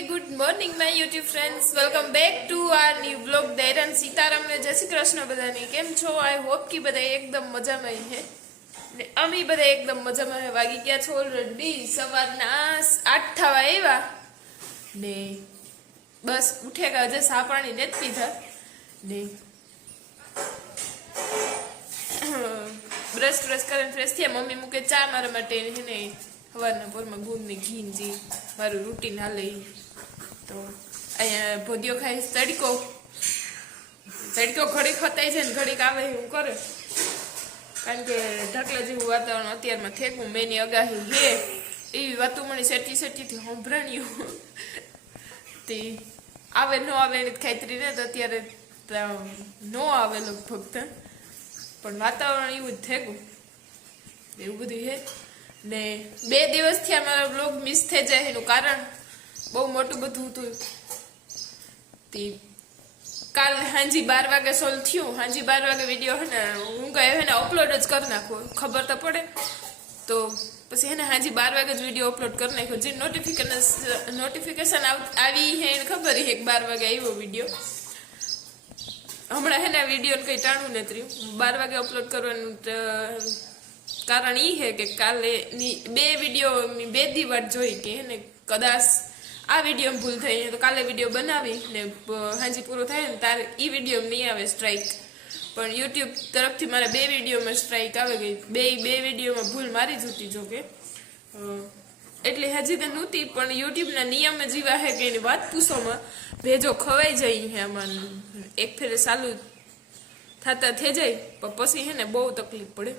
Very good morning my YouTube friends, welcome back to our new blog. દૈરાન સીતારામ ને જય શ્રી કૃષ્ણ બધાની. કેમ છો? આઈ હોપ કે બધા એકદમ મજામાં હે ને અમે બધા એકદમ મજામાં હે. વાગી ગયા છો ઓલરેડી સવારના 8 થવા આવ્યા ને બસ ઉઠ્યા હજે સા પાણી નથી પીધા ને બ્રશ કરીને ફ્રેશ થયા. મમ્મી મૂકે ચા મારા માટે ને સવારના પોરમાં ગુંદ ને ઘી જી મારું રૂટીન હાલે. તો અહીંયા ભોદિયો ખાઈ તડકો ઘડીક ખતાય છે ને ઘડીક આવે એવું કરે, કારણ કે ઢાકલા જેવું વાતાવરણ અત્યારમાં થેકું મેની અગાહી હે એવી વાતો મને સેટીથી સંભળાણ્યું તે આવે ન આવે એની ખાતરી ને તો અત્યારે ન આવે લગભગ, પણ વાતાવરણ એવું જ થેકું એવું બધું હે ને 2 દિવસથી અમારો બ્લોગ મિસ થઈ જાય એનું કારણ બહુ મોટું બધું હતું. તે કાલ હાંજી 12 વાગે સોલ્વ થયું. હાંજી 12 વાગે વિડીયો હે ને હું કહે હે ને અપલોડ જ કરી નાખું, ખબર તો પડે. તો પછી હે ને હાંજી 12 વાગે જ વિડીયો અપલોડ કરી નાખ્યો. જે નોટિફિકેશન આવી હે એને ખબર હે કે 12 વાગે આવ્યો વિડીયો. હમણાં હે ને વિડીયો કંઈ ટાણું નથી રહ્યું. 12 વાગે અપલોડ કરવાનું કારણ એ છે કે કાલે 2 વિડીયો 2 દી વાત જોઈ કે હે ને કદાચ આ વિડીયો ભૂલ થઈ તો કાલે વિડીયો બનાવી ને હાજી પૂરો થાય ને તારે એ વિડીયો નહીં આવે સ્ટ્રાઇક, પણ યુટ્યુબ તરફથી મારા 2 વિડીયોમાં સ્ટ્રાઇક આવી ગઈ. બે વિડીયોમાં ભૂલ મારી જ હતી જોકે, એટલે હજી તો નહોતી, પણ યુટ્યુબના નિયમ જ એવા છે કે એની વાત પૂછોમાં ભેજો ખવાઈ જાય છે. આમાં એક ફેરે ચાલુ થતા થઈ જાય પણ પછી હે ને બહુ તકલીફ પડે.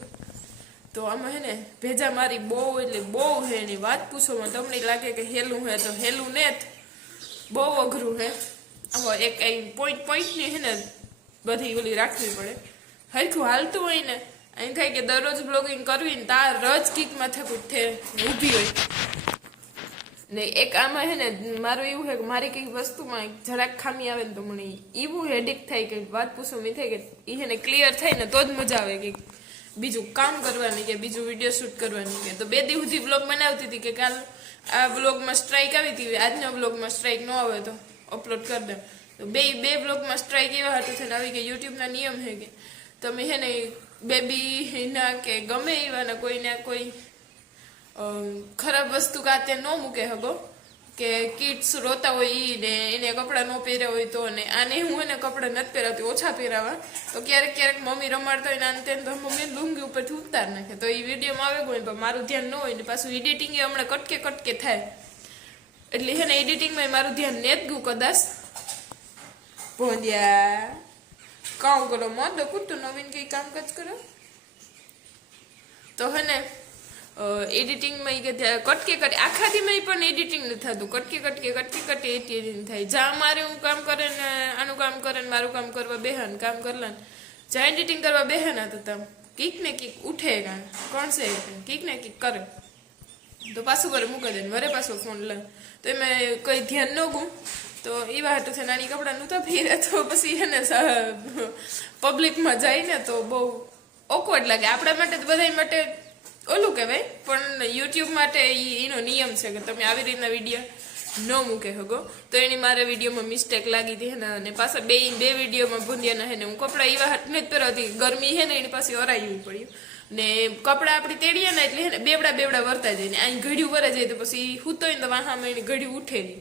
તો આમાં હે ને ભેજા મારી બહુ એટલે બહુ હે એની વાત પૂછોમાં. તમને લાગે કે હેલું હે તો હેલું ને બહુ અઘરું હે. આમાં એક પોઈન્ટની હે ને બધી ઓલી રાખવી પડે. હરખું હાલતું હોય ને અહીં થાય કે દરરોજ બ્લોગિંગ કરવી ને તાર રજ કીક માથે ઊભી હોય ને. એક આમાં હે ને મારું એવું છે કે મારી કંઈક વસ્તુમાં જરાક ખામી આવે ને તો મને એવું હેડિક થાય કે વાત પૂછવામાં થાય કે એ હે ને ક્લિયર થાય ને તો જ મજા આવે કે બીજું કામ કરવાની કે બીજું વિડીયો શૂટ કરવાની કે. તો 2 દી સુધી બ્લોગ બનાવતી હતી કે કાલ આ બ્લોગમાં સ્ટ્રાઇક આવી હતી, આજના બ્લોગમાં સ્ટ્રાઇક ન આવે તો અપલોડ કરી દઉં. તો બે બ્લોગમાં સ્ટ્રાઇક એવા હતું છે ને આવી કે યુટ્યુબના નિયમ છે કે તમે હે ને બેબીના કે ગમે એવાના કોઈને કોઈ ખરાબ વસ્તુ કાતે ન મૂકે હગો કે કિડ્સ રોતા હોય ઈ ને એને કપડાં ન પહેર્યા હોય તો, ને આને હું એને કપડાં નથી પહેરાવતી, ઓછા પહેરાવા. તો ક્યારેક મમ્મી રમાડતા હોય ને આને તેને તો મમ્મી લુંગી ઉપરથી ઉતાર નાખે. તો એ વિડીયોમાં આવે કોઈ પણ મારું ધ્યાન ન હોય ને પાછું એડિટિંગ એ હમણાં કટકે થાય એટલે હે ને એડિટિંગમાં મારું ધ્યાન ને જ ગયું કદાચ. ભોંડિયા કામ કરો મત કુતું નવીન કઈ કામકાજ કરો તો હે ને એડિટિંગમાં કટકે આખાથી પણ એડિટિંગ નથી થતું. કટકે એડિટિંગ થાય. જ્યાં મારે હું કામ કરે ને આનું કામ કરે ને મારું કામ કરવા બેહન કામ કરલા જ્યાં એડિટિંગ કરવા બેહેના તો તમે કીક ને કીક ઉઠે કોણ છે કીક ને કીક કરે તો પાછું કરે મૂકી દે વરે પાછો ફોન લે તો એમાં કોઈ ધ્યાન ન ગયું. તો એવા હતું છે નાની કપડાનું તો ફેરે તો પછી એને પબ્લિકમાં જાય ને તો બહુ ઓકવર્ડ લાગે. આપણા માટે તો બધા માટે ઓલું કહેવાય, પણ યુટ્યુબ માટે એનો નિયમ છે કે તમે આવી રીતના વિડીયો ન મૂકે હગો. તો એની મારે વિડીયોમાં મિસ્ટેક લાગી હતી ને અને પાછા બે વિડીયોમાં ભૂંડિયાના હે ને હું કપડાં એવા હાથ નથી પહેરતી, ગરમી હે ને એની પાસે ઓરાયું પડ્યું ને કપડાં આપણી તેડીએ ને એટલે હે ને બેવડા વર્તા જાય ને અહીં ઘડિયું વરે જાય તો પછી હૂતો હોય ને તો વાહામાં એની ઘડિયું ઉઠે નહીં.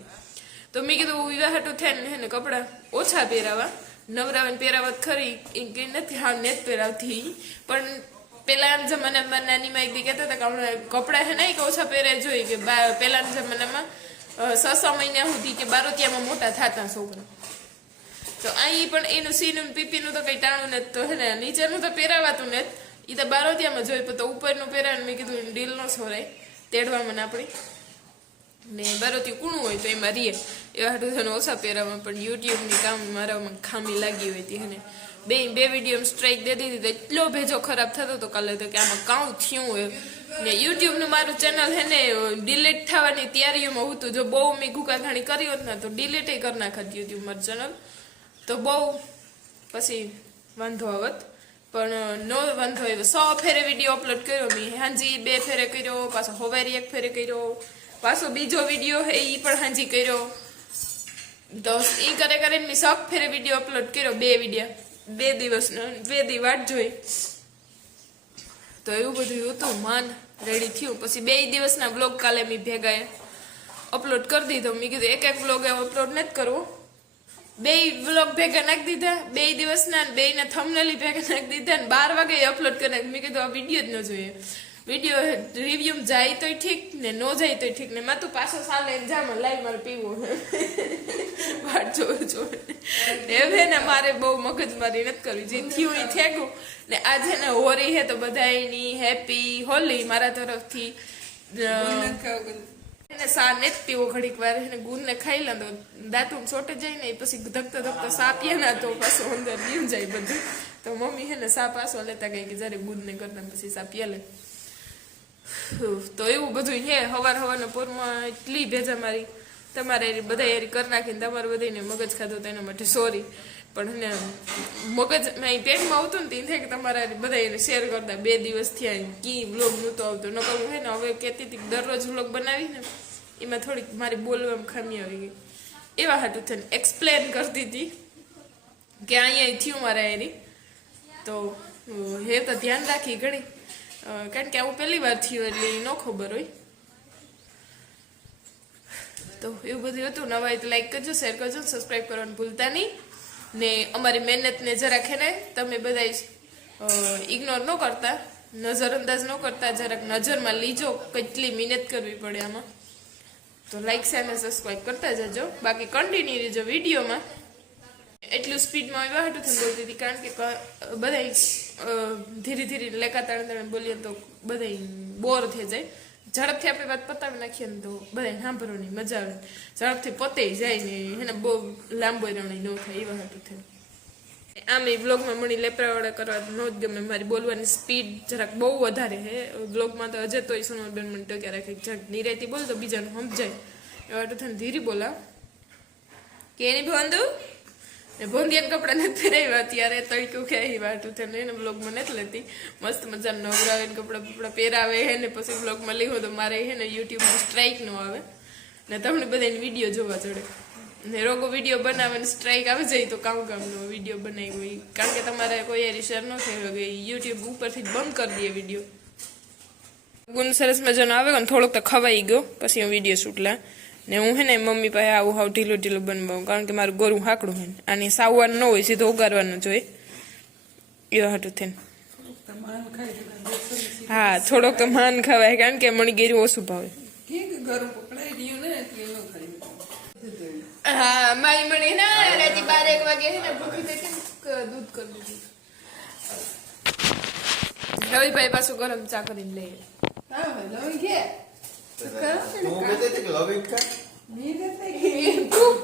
તો મેં કીધું વિવાહ હાટું થાય ને કપડાં ઓછા પહેરાવા, નવરાવાને પહેરાવત ખરી એ કંઈ નથી હા નથી પહેરાવતી. પણ પેલાના જમાનામાં નાની માં એક દી કહેતા હતા કે કપડાં છે નહીં કે ઓછા પહેરાય જોઈએ કે પેલાના જમાનામાં 6 મહિના સુધી કે બારોતિયામાં મોટા થતા છોકરા. તો અહીં પણ એનું સીનું પીપીનું તો કંઈ ટાણું નથી, તો હે ને નીચેનું તો પહેરાવાતું નથી, એ તો બારોતિયામાં જોઈ તો ઉપરનું પહેરાવે. મેં કીધું ડીલ ન છોરાય તેડવામાં આપણી ને બારોતિયું કૂણું હોય તો એમાં રીએ એવા હાટું છે ને ઓછા પહેરાવામાં. પણ યુટ્યુબની કામ મારામાં ખામી લાગી હોય હતી ને બે વિડીયો સ્ટ્રાઇક દે દીધી તો એટલો ભેજો ખરાબ થતો હતો કાલે તો કે આમાં કાઉં થયું હોય ને. યુટ્યુબનું મારું ચેનલ હે ને ડિલીટ થવાની તૈયારીઓમાં હતું. જો બહુ મેં ગુકાથાણી કરી હોત ને તો ડિલીટ કરી નાખત યુટ્યુબ મારું ચેનલ, તો બહુ પછી વાંધો આવત. પણ નો વાંધો આવ્યો. 100 ફેરે વિડીયો અપલોડ કર્યો મેં. હાંજી 2 ફેરે કર્યો, પાછો હવારી 1 ફેરે કર્યો, પાછો બીજો વિડીયો હે એ પણ હાંજી કર્યો. તો ઈ કરે કરીને મેં શોખ ફેરે વિડીયો અપલોડ કર્યો 2 વિડીયો 2 દિવસનો 2 દી વાટ જોઈ તો એવું બધું હતું મન રેડી થયું પછી 2 દિવસના બ્લોગ કાલે મેં ભેગા અપલોડ કરી દીધો મેં કીધું એક બ્લોગ અપલોડ નથી કરવો 2 બ્લોગ ભેગા નાખી દીધા 2 દિવસના 2ના થંબનેલ ભેગા નાખી દીધા ને 12 વાગે અપલોડ કરી નાખી મેં કીધું આ વિડીયો જ ન જોઈએ વિડીયો રિવ્યુ જાય તોય ઠીક ને ન જાય તોય ઠીક ને માતું પાછો સાલે જામાં લાઈ મારે પીવું વાટ જો હવે ને મારે બહુ મગજમારી નથી કરવી જે થયું એ થઈ ગયું ને આજે ને હોળી હે તો બધાયની હેપી હોલી મારા તરફથી સા ને પીવો ઘડીક વાર એને ગુંદ ને ખાઈ લે તો દાંતું છોટે જાય ને પછી ધકતા ધકતા સા પીએ ને તો પાછો અંદર દીવ જાય બધું તો મમ્મી હે ને સા પાછો લેતા ગઈ કે જયારે ગુંદ ને કરતા પછી સા પીએ લે તો એવું બધું હે હવારના પોરમાં એટલી ભેજા મારી તમારે બધા એરી કરી નાખીને તમારે બધાને મગજ ખાધું તેના માટે સોરી પણ ને મગજ પેટમાં આવતું ને તે થાય કે તમારા બધા એને શેર કરતા 2 દિવસ થયા કી વ્લોગ નહોતો આવતો ન કરવું હે ને હવે કહેતી હતી દરરોજ વ્લોગ બનાવીને એમાં થોડીક મારી બોલવામાં ખામી આવી ગઈ એવા હાટું થઈને એક્સપ્લેન કરતી હતી કે અહીંયા થયું મારા એની તો હે તો ધ્યાન રાખી ઘણી કારણ કે આવું પહેલી વાર થયું એટલે ન ખબર હોય તો એવું બધું હતું નવા તો લાઈક કરજો શેર કરજો સબસ્ક્રાઈબ કરવાનું ભૂલતા નહીં ને અમારી મહેનતને જરાક હે ને તમે બધા ઇગ્નોર ન કરતા નજરઅંદાજ ન કરતા જરાક નજરમાં લીજો કેટલી મહેનત કરવી પડે આમાં તો લાઈક શેર અને સબસ્ક્રાઈબ કરતા જજો બાકી કન્ટિન્યુ રહેજો વિડીયોમાં એટલું સ્પીડમાં એવા હાટું થઈને બોલતી હતી કારણ કે બધા ધીરે ધીરે લેકા તાણે બોલીએ તો બધા બોર થઈ જાય ઝડપથી આપણે વાત પતાવી નાખીએ ને તો બધા સાંભળવાની મજા આવે ઝડપથી પતે જાય ને એને બહુ લાંબો રણી ન થાય એવા હાટું થાય આમ એ બ્લોગમાં મણી લેપરાવાળા કરવા ન જ ગમે મારી બોલવાની સ્પીડ જરાક બહુ વધારે છે બ્લોગમાં તો હજે તોય સોનલબેન મને ટક્યા રાખે જરાક નિરાયતી બોલ તો બીજાને સમજાય એવા હાટું થઈને ધીરે બોલા કે એની ભોંદુ ભોંદિયાના કપડા નથી પહેરાવ્યા ત્યારે તડક્યું કે એ વાટું થઈને એને બ્લોગમાં નથી લેતી મસ્ત મજાને નવરાવે ને કપડાં પહેરાવે હે ને પછી બ્લોગમાં લીધો તો મારે હે ને યુટ્યુબમાં સ્ટ્રાઇક ન આવે ને તમને બધાને વિડીયો જોવા ચડે ને રોગો વિડીયો બનાવે ને સ્ટ્રાઇક આવી જાય તો કામનો વિડીયો બનાવ્યો હોય કારણ કે તમારે કોઈ એરી શેર ન થયો કે યુટ્યુબ ઉપરથી બંધ કરી દે વિડીયો ગુણ સરસ મજાનો આવે ને થોડોક તો ખવાઈ ગયો પછી હું વિડીયો શૂટલા ને હું હે ને મમ્મી પાસે આવું હાવ ઢીલું બનાવું કારણ કે મારું ગોરું હાકડું હોય આની સાવવાનું ન હોય સીધું ઉગારવાનું જોઈએ એવા હાટું થઈને હા થોડોક તો માન ખવાય કારણ કે મને ગેરું ઓછું ભાવે હા મારી મને ના રાતે 12-1 વાગે હે ને ભૂખી થઈ દૂધ કરી દીધું રવિભાઈ પાછું ગરમ ચા કરીને લઈએ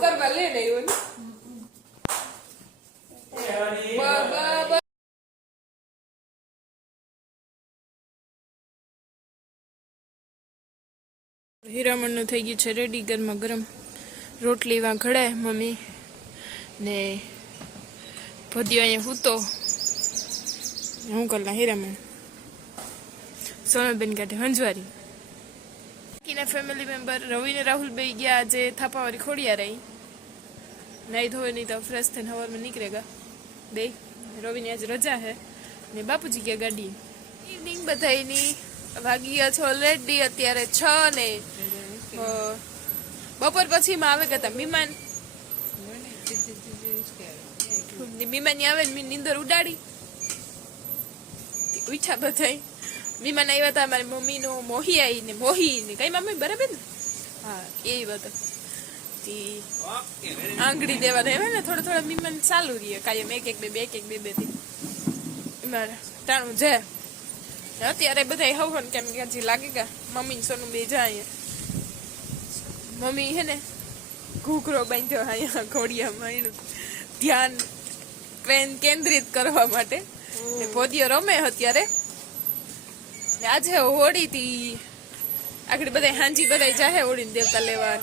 કરવા લે નહીં હીરામણનું થઈ ગયું છે રેડી ગરમા ગરમ રોટલી વાં ઘડાય મમ્મી ને ભદ્યો અહીંયા હૂતો હું કરલા હીરામણ સોનલબેન કાઢે હંજવારી બાકીના ફેમિલી મેમ્બર રવિ ને રાહુલ ભાઈ ગયા આજે થાપાવાળી ખોડિયા રહી નહીં ધોવે નહીં તો ફ્રેશ થઈને હવારમાં નીકળેગા બે રવિની આજે રજા હે ને બાપુજી ગયા ગાડી ઇવનિંગ બધાની વાગી ગયા છો ઓલરેડી અત્યારે 6 ને બપોર પછી માં આવે ગયા મહેમાન મહેમાન આવે ને નીંદર ઉડાડી ઉઠા બધા મહેમાન આવ્યા હતા મારી મમ્મીનો મોહી આવી ને મોહી ને કઈ મમ્મી બરાબર ને હા એ વાત આંગળી દેવાના એવા ને થોડા મહેમાન ચાલુ રહીએ કાયમ એક બે થી મારા ટાણું છે અત્યારે બધા હવ કેમ કે હજી લાગે ગયા મમ્મી સોનું બે જાય મમ્મી હે ને ઘૂઘરો બાંધ્યો અહીંયા ઘોડિયામાં એનું ધ્યાન કેન્દ્રિત કરવા માટે ને ભોદિયો રમે અત્યારે ને આજે હોળી થી આગળ બધા હાંજી બધા જાહે હોળી દેવતા લેવા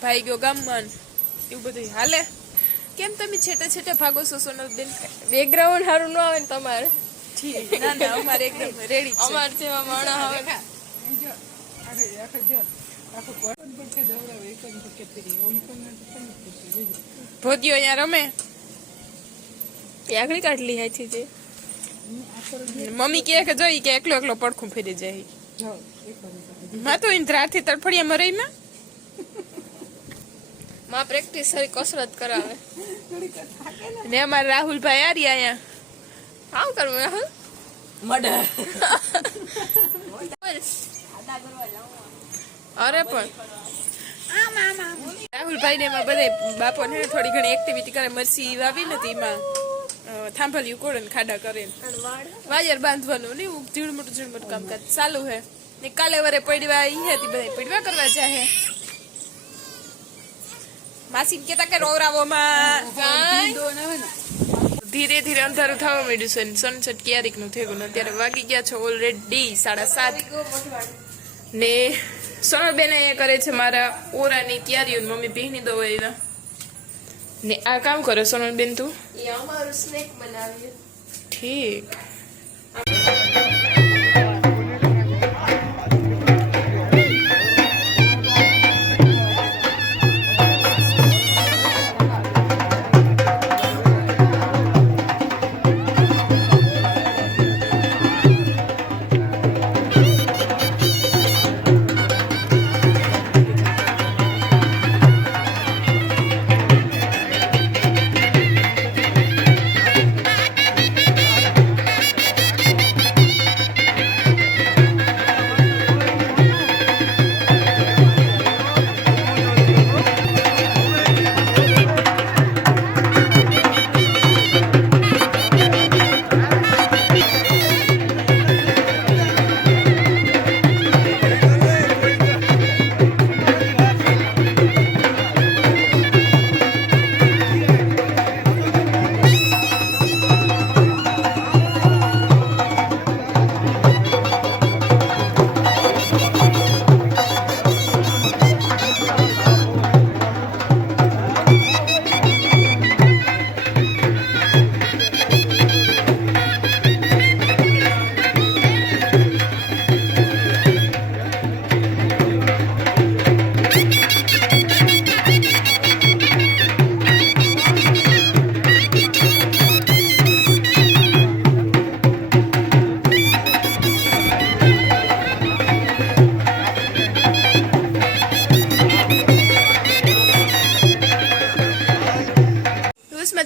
ભાઈ ગયો ગામમાં એવું બધું હાલે કેમ તમે છેટે ભાગો છો સોનલબેન બેકગ્રાઉન્ડ સારું ન આવે ને તમારે ના ના અમારે એકદમ રેડી છે અમાર જેવા માણસ આવે ભોતિયો અહીંયા રમે એ આગળ કાઢલી હાથી છે મમ્મી કે જોઈ કે એકલો એકલો પડખું ફેરી જાય માં તો ઇન્દ્રાથી તડફડિયામાં રહીમાં માં પ્રેક્ટિસ સારી કસરત કરાવે ને અમારા રાહુલભાઈ આરી અહીંયા આવું કરવું રાહુલ અરે પણ રાહુલભાઈ ને એમાં બધા બાપો ને થોડી ઘણી એક્ટિવિટી કરે મરસી વાવી નથી એમાં થાંભલિયું કોડે ને ખાડા કરે વાયર બાંધવાનું ને ઝીણ મોટું કામકાજ ચાલુ હે ને કાલે વરે પડવા ઈ હતી બધા પડવા કરવા જાય માસી કેતા કે રોવરાવો માં ધીરે ધીરે અંધારું થવા માંડ્યું છે સનસેટ ક્યારેક નું થઈ ગયું અત્યારે વાગી ગયા છે ઓલરેડી 7:30 ને સોનલબેન અહીંયા કરે છે મારા ઓરાની તૈયારીઓ મમ્મી ભીની દો એવા ને આ કામ કરે સોનલબેન તું અમારું સ્નેક બનાવીએ ઠીક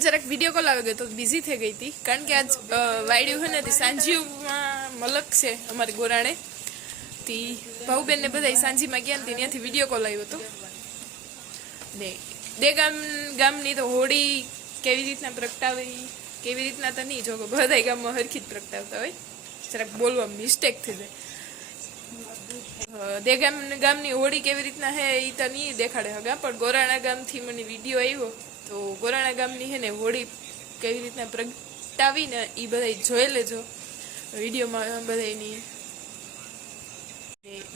જરાક વિડીયો કોલ આવી ગયો તો બિઝી થઈ ગઈ હતી કારણ કે આજ વાયડ્યું હોય ને સાંજીમાં મલક છે અમારી ગોરાણે તી ભાઉબેન ને બધા સાંજીમાં ગયા ને ત્યાંથી વિડીયો કોલ આવ્યો હતો ને બે ગામની તો હોળી કેવી રીતના પ્રગટાવી કેવી રીતના તો નહીં જો બધા ગામમાં હરખી જ પ્રગટાવતા હોય જરાક બોલવા મિસ્ટેક થઈ જાય દે ગામની હોળી કેવી રીતના હે એ તો નહીં દેખાડે હગા પણ ગોરાણા ગામથી મને વિડીયો આવ્યો તો ગોરાણા ગામની હે ને હોળી કેવી રીતના પ્રગટાવી ને એ બધા જોઈ લેજો વિડીયોમાં બધાની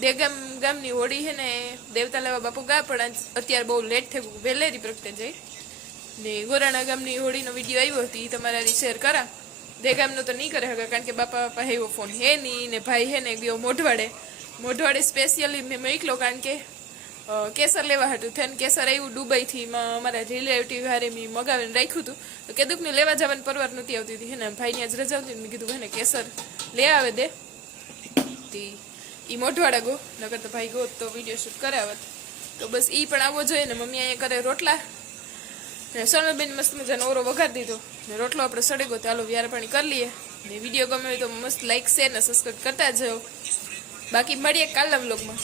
દેગામ ગામની હોળી હે ને દેવતા લેવા બાપુ ગા પણ અત્યારે બહુ લેટ થયું વહેલેરી પ્રગટે જાય ને ગોરાણા ગામની હોળીનો વિડીયો આવ્યો હતો એ તમારા શેર કરા દેગામનો તો નહીં કરે હગા કારણ કે બાપા પાસે એવો ફોન હે નહીં ને ભાઈ હે ને ગયો મોઢવાડે સ્પેશિયલી મેં મોકલો કારણ કે કેસર લેવા હતું થઈને કેસર આવ્યું દુબઈથી અમારા રિલેટિવ હારે મેં મગાવીને રાખ્યું હતું તો કીધું ને લેવા જવાની પરવાર નહોતી આવતી હતી હે ને ભાઈની આજ રજા હતી મેં કીધું હે ને કેસર લે આવે દે તી એ મોઢવાડા ગો નકર તો ભાઈ ગો તો વિડીયો શૂટ કરાવત તો બસ એ પણ આવવો જોઈએ ને મમ્મી અહીંયા કરે રોટલા ને સોનલબેન મસ્ત મજાનો ઓરો વઘાર દીધો ને રોટલો આપણે સડી ગયો ચાલો વ્યાર પાણી કરી લઈએ ને વિડીયો ગમે તો મસ્ત લાઈક શેર ને સબસ્ક્રાઈબ કરતા જાઓ બાકી મળીએ કાલના વ્લોગમાં.